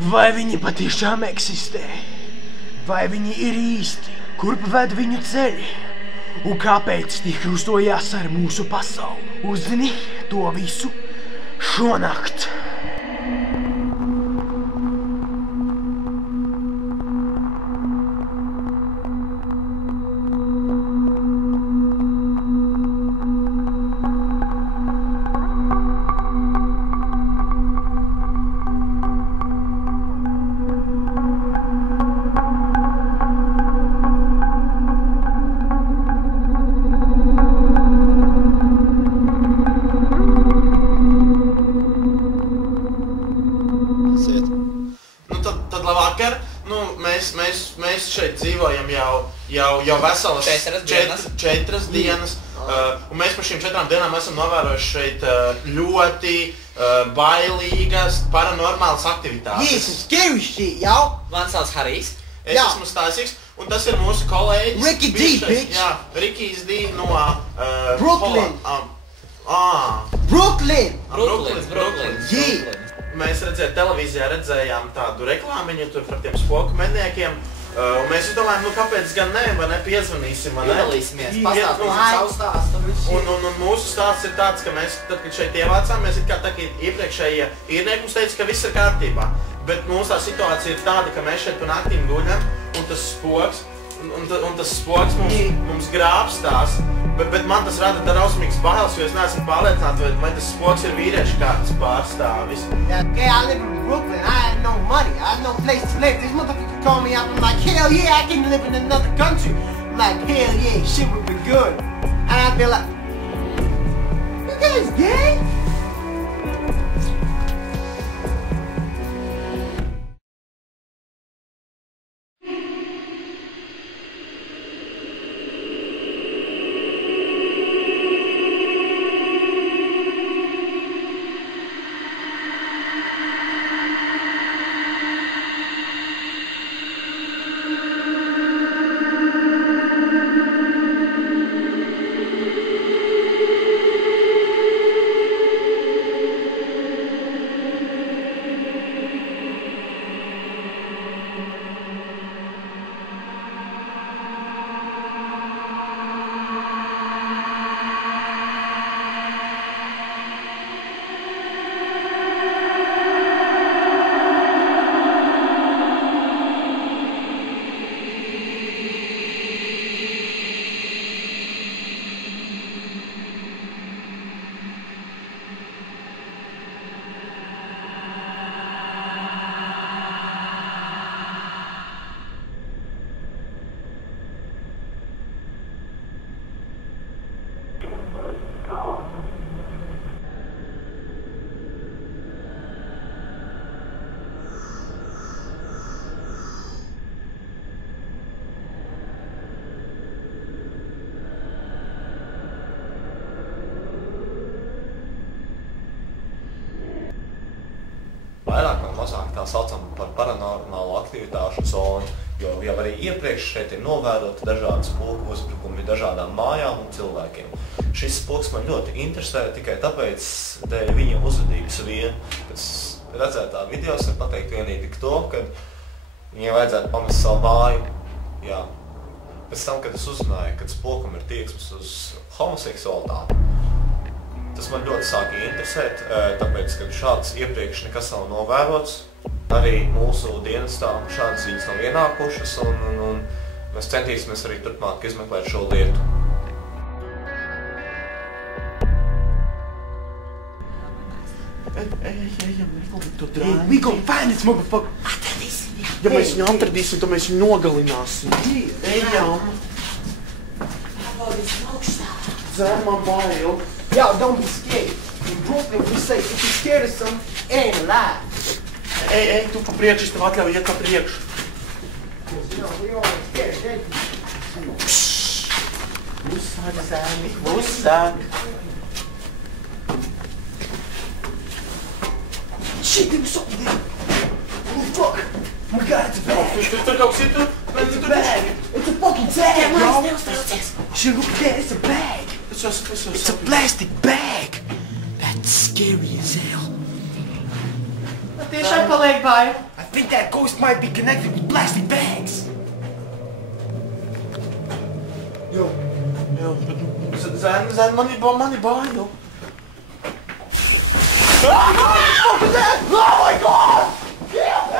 Vai viņi patiešām eksistē? Vai viņi ir īsti? Kurp ved viņu ceļi? Un kāpēc tie krustojās ar mūsu pasauli? Uzzini to visu šonakt! Mēs šeit dzīvojam jau veselas 4 dienas, un mēs par šīm 4 dienām esam novērojuši šeit ļoti bailīgas, paranormālas aktivitātes. Yeah, some scary shit, y'all. Mans sauc Harijs. Es esmu Stāsīgs, un tas ir mūsu kolēģis. Ricky D, bitch. Jā, Rikijs D no Brooklyn. Brooklyn. Yeah. Mēs televīzijā redzējām tādu reklāmiņu tur par tiem spoku medniekiem, un mēs domājam, kāpēc gan ne, vai ne, piezvanīsim, vai ne? Iedalīsimies, pastāstīsim savu stāstu. Un mūsu stāsts ir tāds, ka mēs, tad, kad šeit ievācāmies, tā kā iepriekšējie īrnieki mums teica, ka viss ir kārtībā. Bet mūsu tā situācija ir tāda, ka mēs šeit pa naktīm guļam, un tas spoks mums grābstās, bet man tas rada drausmīgas bailes, jo es neesmu pārliecināts, vai tas spoks ir vīriešu kārtas pārstāvis. Okay, I live in Brooklyn. I have no money. I have no place to live. This motherfucker could call me up and I'm like, hell yeah, I can live in another country. I'm like, hell yeah, shit would be good. And I'd be like, you guys gay? Vairāk vai mazāk tā saucam par paranormālo aktivitāšu zonu, jo jau arī iepriekš šeit ir novēroti dažādi spoku uzbrukumi dažādām mājām un cilvēkiem. Šis spoks man ļoti interesē tikai tāpēc dēļ viņa uzvedības vien. Pēc redzētā video var pateikt vienīgi to, ka viņai vajadzētu pamest savu māju. Jā. Pēc tam, kad es uzzināju, ka spokam ir tieksmes uz homoseksualitāti, tas man ļoti sāka interesēt, tāpēc, ka šāds iepriekš nekas nav novērots. Arī mūsu dienestā šādas ziņas nav ienākušas, un mēs centīsimies arī turpmāk izmeklēt šo lietu. Hey, we gonna find this motherfucker! Ja mēs viņu atradīsim, tad mēs viņu nogalināsim. Ejam! Dzer, man bail. Yo, don't be scared. In Brooklyn, we say, if you're scared of something, it ain't alive. Ej, tu pa priekšu, es tev atļauju iet pa priekšu. You know, we all scared, thank you. Klusāk, zēni, klusāk. Shit, there was something there. Oh, fuck. Oh my God, it's a bag. Tur kaut kas ir tur? It's a bag. It's a fucking tag, yo. Shit, look at that. It's a bag. It's a plastic bag. That's scary as hell. tiešām paliek bail. I think that ghost might be connected with plastic bags. Jā, bet Zēn, man ir bail. Oh my God! Yeah,